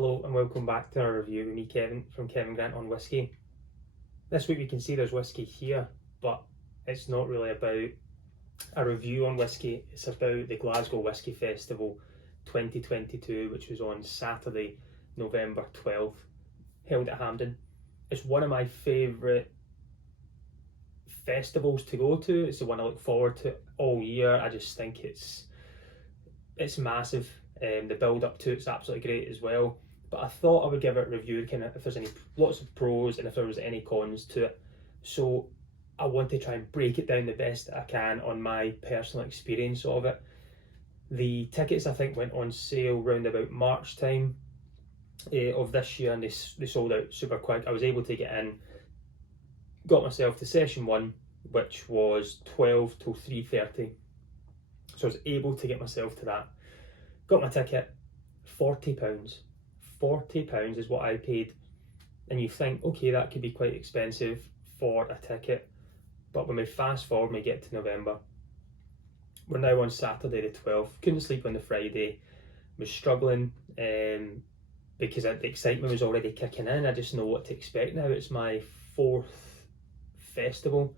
Hello and welcome back to our review with me, Kevin, from Kevin Grant on Whisky. This week we can see there's whisky here, but it's not really about a review on whisky. It's about the Glasgow Whisky Festival 2022, which was on Saturday, November 12th, held at Hampden. It's one of my favourite festivals to go to. It's the one I look forward to all year. I just think it's massive. The build up to it's absolutely great as well. But I thought I would give it a review, kind of if there's lots of pros and if there was any cons to it. So I want to try and break it down the best that I can on my personal experience of it. The tickets I think went on sale round about March time of this year, and they sold out super quick. I was able to get in, got myself to session 1, which was 12 till 3:30. So I was able to get myself to that. Got my ticket, £40. £40 is what I paid. And you think, okay, that could be quite expensive for a ticket. But when we fast forward, we get to November. We're now on Saturday the 12th. Couldn't sleep on the Friday. Was struggling because the excitement was already kicking in. I just know what to expect now. It's my 4th festival.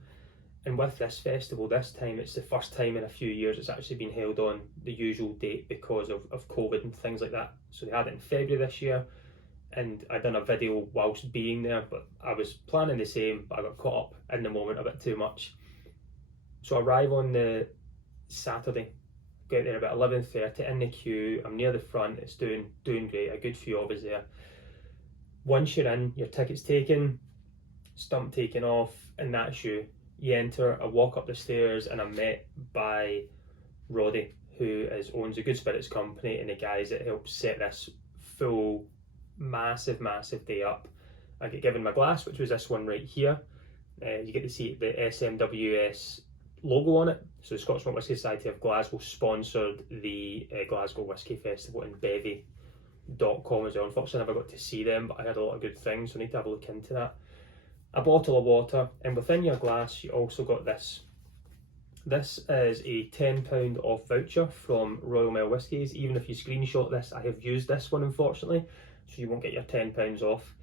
And with this festival this time, it's the first time in a few years it's actually been held on the usual date because of COVID and things like that. So they had it in February this year, and I done a video whilst being there, but I was planning the same, but I got caught up in the moment a bit too much. So I arrive on the Saturday, get there about 11:30 in the queue. I'm near the front, it's doing great, a good few of us there. Once you're in, your ticket's taken, stump taken off, and that's you. You enter, I walk up the stairs and I'm met by Roddy, who owns a Good Spirits company and the guys that help set this full, massive day up. I get given my glass, which was this one right here. You get to see the SMWS logo on it. So the Scottish Malt Whisky Society of Glasgow sponsored the Glasgow Whisky Festival in bevy.com as well. Unfortunately, I never got to see them, but I heard a lot of good things, so I need to have a look into that. A bottle of water, and within your glass you also got this. This is a £10 off voucher from Royal Mail Whiskies. Even if you screenshot this, I have used this one unfortunately, so you won't get your £10 off.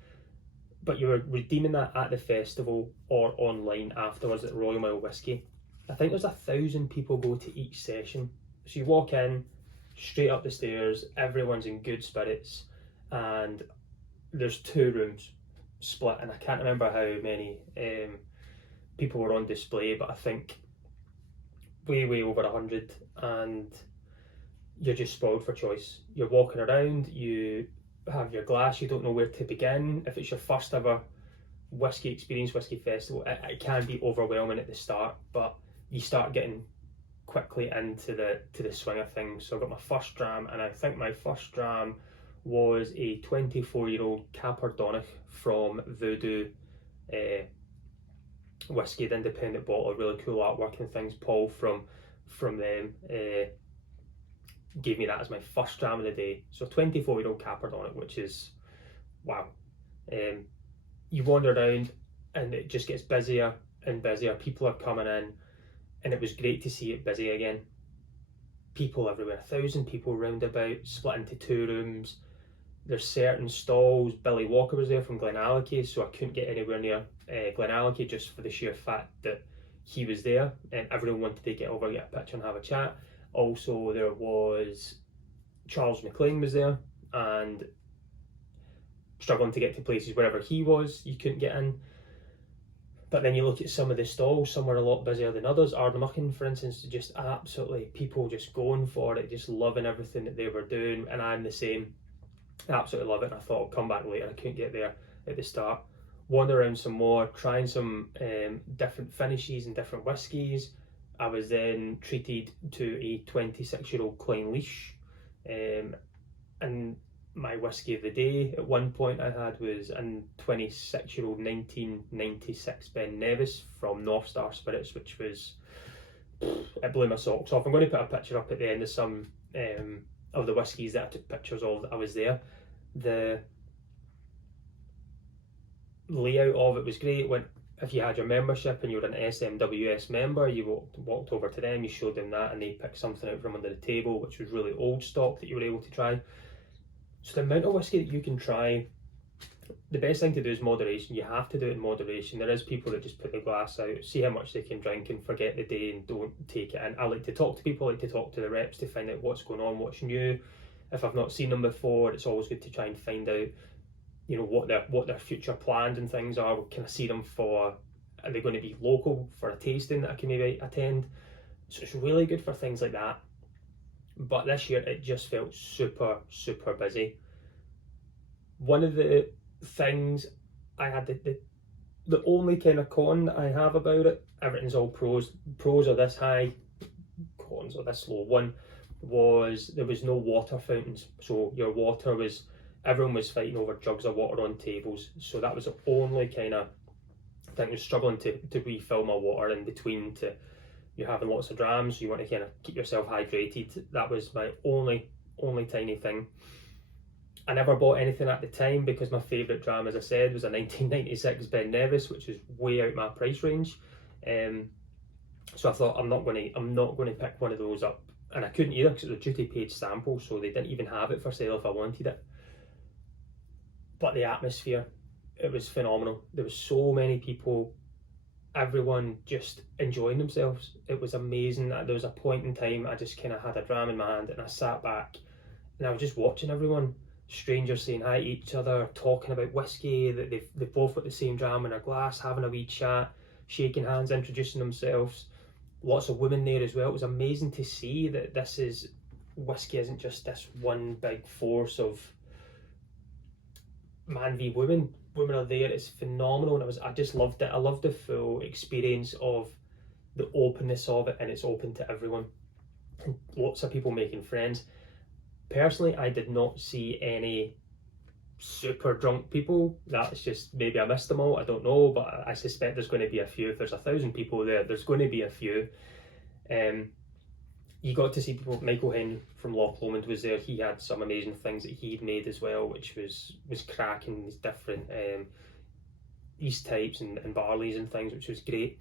But you were redeeming that at the festival or online afterwards at Royal Mail Whisky. I think there's 1,000 people go to each session. So you walk in, straight up the stairs, everyone's in good spirits, and there's 2 rooms split, and I can't remember how many people were on display, but I think way over 100, and you're just spoiled for choice. You're walking around, you have your glass, you don't know where to begin. If it's your first ever whisky experience, whisky festival, it can be overwhelming at the start, but you start getting quickly into the swing of things. So I got my first dram, and I think my first dram was a 24-year-old Capardonic from Voodoo Whiskey, the independent bottle, really cool artwork and things. Paul from them gave me that as my first dram of the day. So 24-year-old Capardonic, which is wow. You wander around and it just gets busier and busier. People are coming in, and it was great to see it busy again. People everywhere, 1,000 people round about, split into 2 rooms. There's certain stalls. Billy Walker was there from Glenallachie, so I couldn't get anywhere near Glenallachie just for the sheer fact that he was there, and everyone wanted to get over, get a picture and have a chat. Also, there was Charles McLean was there, and struggling to get to places wherever he was, you couldn't get in. But then you look at some of the stalls, some were a lot busier than others. Ardnamurchan, for instance, just absolutely people just going for it, just loving everything that they were doing, and I'm the same. I absolutely love it, and I thought I'll come back later. I couldn't get there at the start. Wander around some more, trying some different finishes and different whiskies. I was then treated to a 26-year-old Clynelish, and my whiskey of the day at one point I had was a 26-year-old 1996 Ben Nevis from North Star Spirits, which was, it blew my socks off. I'm going to put a picture up at the end of some of the whiskies that I took pictures of that I was there. The layout of it was great. If you had your membership and you were an SMWS member, you walked over to them, you showed them that, and they picked something out from under the table, which was really old stock that you were able to try. So the amount of whiskey that you can try, the best thing to do is moderation. You have to do it in moderation. There is people that just put the glass out, see how much they can drink and forget the day and don't take it in. I like to talk to people, I like to talk to the reps to find out what's going on, what's new. If I've not seen them before, it's always good to try and find out, you know, what their future plans and things are. Can I see them for, are they going to be local for a tasting that I can maybe attend? So it's really good for things like that. But this year it just felt super, super busy. One of the things I had, the only kind of con that I have about it, everything's all pros. Pros are this high, cons are this low. One was there was no water fountains. So your water was, everyone was fighting over jugs of water on tables. So that was the only kind of thing. I was struggling to refill my water in between, to you're having lots of drams, so you want to kind of keep yourself hydrated. That was my only tiny thing. I never bought anything at the time because my favourite dram, as I said, was a 1996 Ben Nevis, which is way out my price range. So I thought I'm not going to pick one of those up, and I couldn't either because it was a duty paid sample, so they didn't even have it for sale if I wanted it. But the atmosphere, it was phenomenal. There was so many people, everyone just enjoying themselves. It was amazing. There was a point in time I just kind of had a dram in my hand and I sat back and I was just watching everyone, strangers saying hi to each other, talking about whiskey, that they've both got the same dram in their glass, having a wee chat, shaking hands, introducing themselves. Lots of women there as well. It was amazing to see that whiskey isn't just this one big force of man v women. Women are there. It's phenomenal, and I just loved it. I loved the full experience of the openness of it, and it's open to everyone. And lots of people making friends. Personally, I did not see any super drunk people. That's just, maybe I missed them all, I don't know, but I suspect there's going to be a few. If there's 1,000 people there's going to be a few. You got to see people. Michael Henry from Loch Lomond was there. He had some amazing things that he'd made as well, which was cracking, these different yeast types and barleys and things, which was great.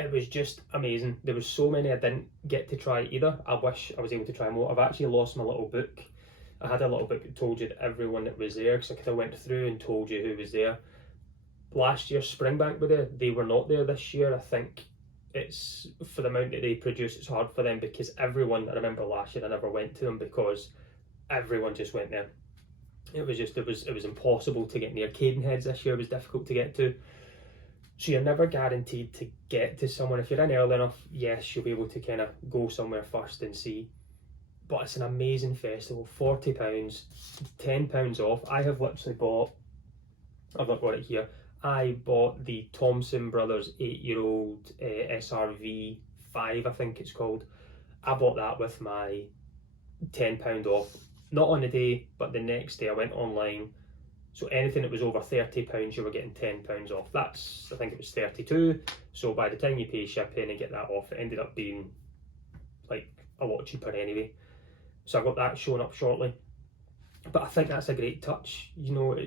It was just amazing. There was so many I didn't get to try either. I wish I was able to try more. I've actually lost my little book. I had a little book that told you everyone that was there, because I could have went through and told you who was there. Last year Springbank were there. They were not there this year. I think it's for the amount that they produce, it's hard for them, because everyone, I remember last year I never went to them because everyone just went there. It was impossible to get near. Cadenheads this year was difficult to get to. So you're never guaranteed to get to someone. If you're in early enough, yes, you'll be able to kind of go somewhere first and see. But it's an amazing festival. £40, £10 off. I have literally bought, I've not got it here, I bought the Thompson Brothers 8-year-old SRV 5, I think it's called. I bought that with my £10 off. Not on the day, but the next day I went online. So anything that was over £30, you were getting £10 off. That's, I think it was 32. So by the time you pay shipping and get that off, it ended up being like a lot cheaper anyway. So I've got that showing up shortly. But I think that's a great touch. You know,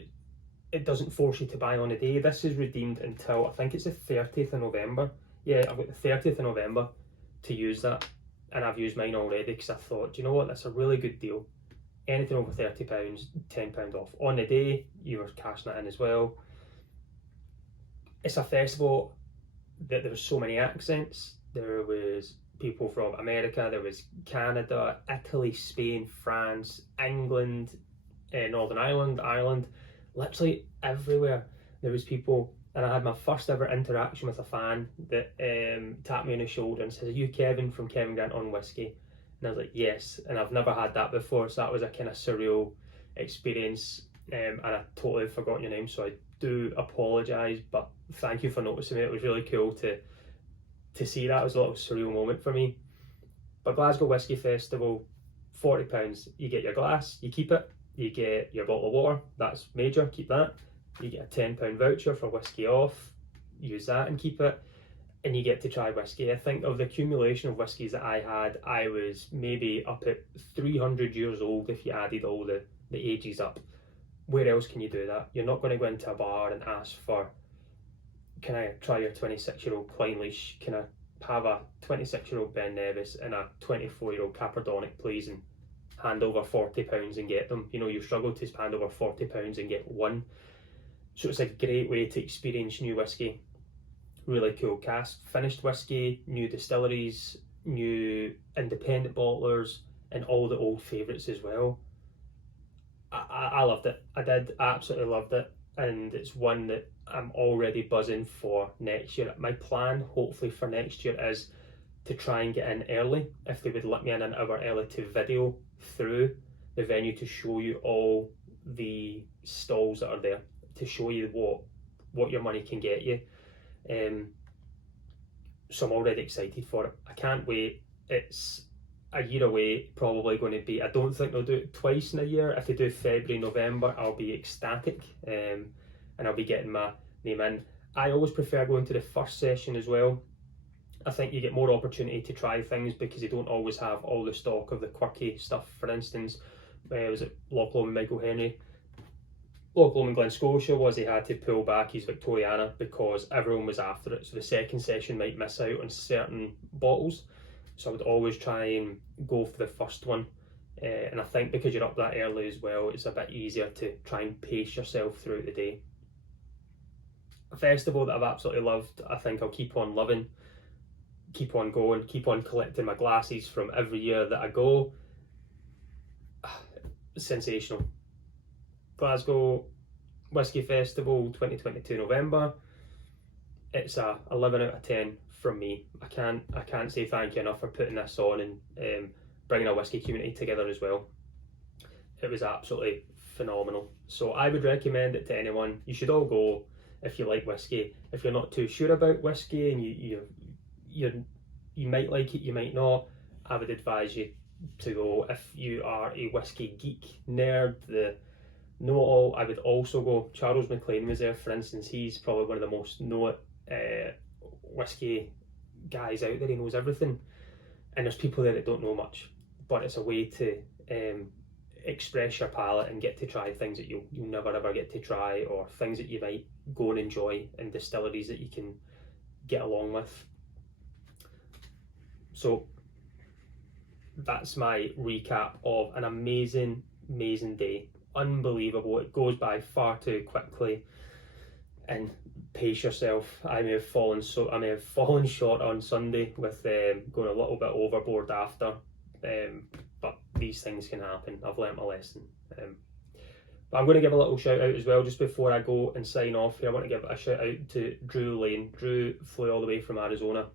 it doesn't force you to buy on a day. This is redeemed until, I think it's the 30th of November. Yeah, I've got the 30th of November to use that. And I've used mine already because I thought, you know what, that's a really good deal. Anything over £30, £10 off. On the day, you were cashing that in as well. It's a festival that there was so many accents. There was people from America, there was Canada, Italy, Spain, France, England, Northern Ireland, literally everywhere there was people. And I had my first ever interaction with a fan that tapped me on the shoulder and said, "Are you Kevin from Kevin Grant on Whiskey?" And I was like, yes, and I've never had that before, so that was a kind of surreal experience, and I totally forgot your name, so I do apologise, but thank you for noticing me. It was really cool to see that. It was a little surreal moment for me. But Glasgow Whisky Festival, £40, you get your glass, you keep it, you get your bottle of water, that's major, keep that, you get a £10 voucher for whiskey off, use that and keep it. And you get to try whiskey. I think of the accumulation of whiskies that I had, I was maybe up at 300 years old if you added all the ages up. Where else can you do that? You're not going to go into a bar and ask for, can I try your 26-year-old Clynelish? Can I have a 26-year-old Ben Nevis and a 24-year-old Caperdonic, please, and hand over £40 and get them. You know, you struggle to hand over £40 and get one. So it's a great way to experience new whiskey. Really cool cask finished whiskey, new distilleries, new independent bottlers, and all the old favourites as well. I loved it. I did absolutely loved it, and it's one that I'm already buzzing for next year. My plan, hopefully for next year, is to try and get in early, if they would let me in an hour early, to video through the venue to show you all the stalls that are there, to show you what your money can get you. So I'm already excited for it. I can't wait. It's a year away, probably going to be. I don't think they'll do it twice in a year. If they do February, November, I'll be ecstatic, and I'll be getting my name in. I always prefer going to the first session as well. I think you get more opportunity to try things because they don't always have all the stock of the quirky stuff. For instance, was it Loch Lomond Michael Henry? Loch Lomond Glen Scotia was he had to pull back his Victoriana because everyone was after it, so the second session might miss out on certain bottles. So I would always try and go for the first one, and I think because you're up that early as well, it's a bit easier to try and pace yourself throughout the day. A festival that I've absolutely loved, I think I'll keep on loving, keep on going, keep on collecting my glasses from every year that I go. Sensational. Glasgow Whisky Festival 2022 November. It's a 11 out of 10 from me. I can't say thank you enough for putting this on and bringing a whisky community together as well. It was absolutely phenomenal. So I would recommend it to anyone. You should all go if you like whisky. If you're not too sure about whisky and you might like it, you might not, I would advise you to go. If you are a whisky geek, nerd, the know-it-all, I would also go. Charles McLean was there, for instance. He's probably one of the most whisky guys out there. He knows everything, and there's people there that don't know much, but it's a way to express your palate and get to try things that you'll never ever get to try, or things that you might go and enjoy in distilleries that you can get along with. So that's my recap of an amazing day. Unbelievable. It goes by far too quickly, and pace yourself. I may have fallen short on Sunday with going a little bit overboard after, but these things can happen. I've learnt my lesson. But I'm going to give a little shout out as well just before I go and sign off here. I want to give a shout out to Drew Lane. Drew flew all the way from Arizona.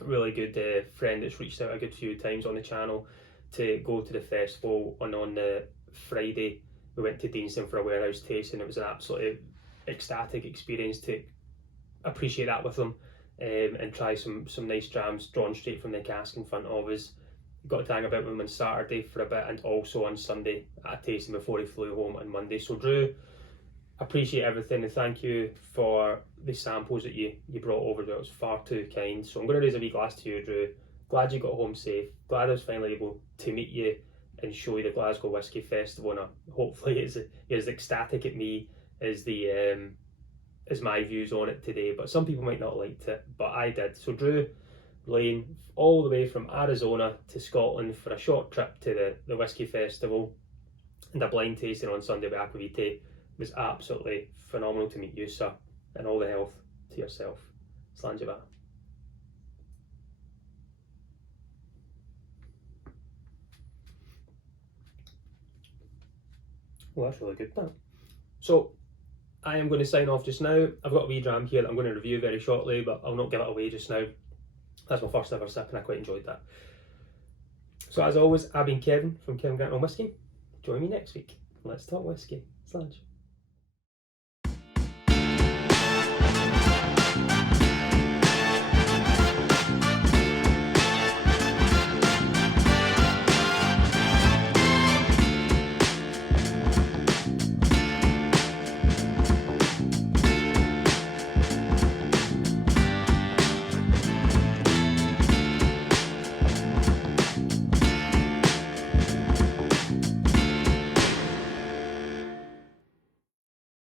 Really good friend that's reached out a good few times on the channel to go to the festival. And on the Friday we went to Deanston for a warehouse tasting. It was an absolutely ecstatic experience to appreciate that with him, and try some nice drams drawn straight from the cask in front of us. Got to hang about with him on Saturday for a bit, and also on Sunday at a tasting before he flew home on Monday. So Drew, appreciate everything, and thank you for the samples that you brought over. It was far too kind. So I'm going to raise a wee glass to you, Drew. Glad you got home safe. Glad I was finally able to meet you and show you the Glasgow Whisky Festival, and hopefully it's as ecstatic at me as as my views on it today. But some people might not have liked it, but I did. So Drew Lane, all the way from Arizona to Scotland for a short trip to the Whisky Festival and a blind tasting on Sunday with Aquavite. It was absolutely phenomenal to meet you, sir, and all the health to yourself. Slanjava. Well, that's really good, that. So I am going to sign off just now. I've got a wee dram here that I'm going to review very shortly, but I'll not give it away just now. That's my first ever sip and I quite enjoyed that. So as always, I've been Kevin from Kevin Grant on Whisky. Join me next week. Let's talk whisky. Slange.